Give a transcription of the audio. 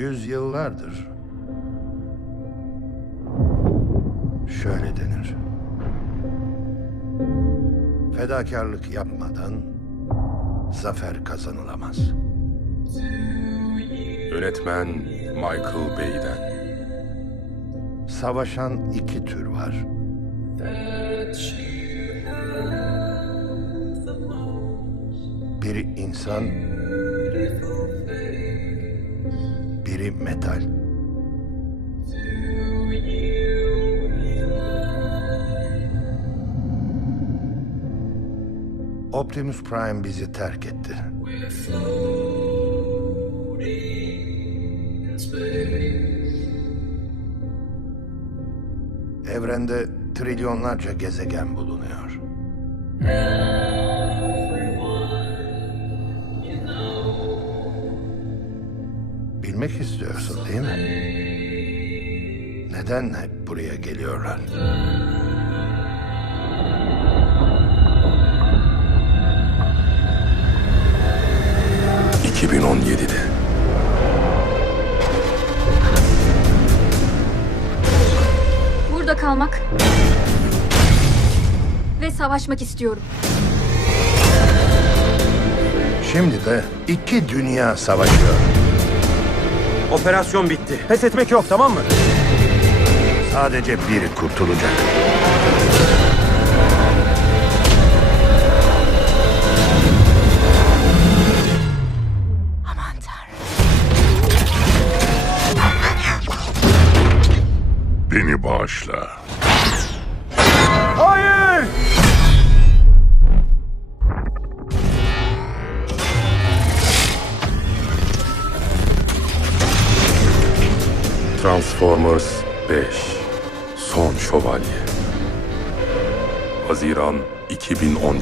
Yüzyıllardır şöyle denir. Fedakarlık yapmadan zafer kazanılamaz. Yönetmen Michael Bay'den. Savaşan iki tür var. Biri insan, biri metal. Optimus Prime bizi terk etti. Evrende trilyonlarca gezegen bulunuyor. Bilmek istiyorsun değil mi? Neden hep buraya geliyorlar? ...2017'de. Burada kalmak ve savaşmak istiyorum. Şimdi de iki dünya savaşıyor. Operasyon bitti. Pes etmek yok tamam mı? Sadece biri kurtulacak. Aman tanrım. Beni bağışla. Transformers 5 Son Şövalye. Haziran 2017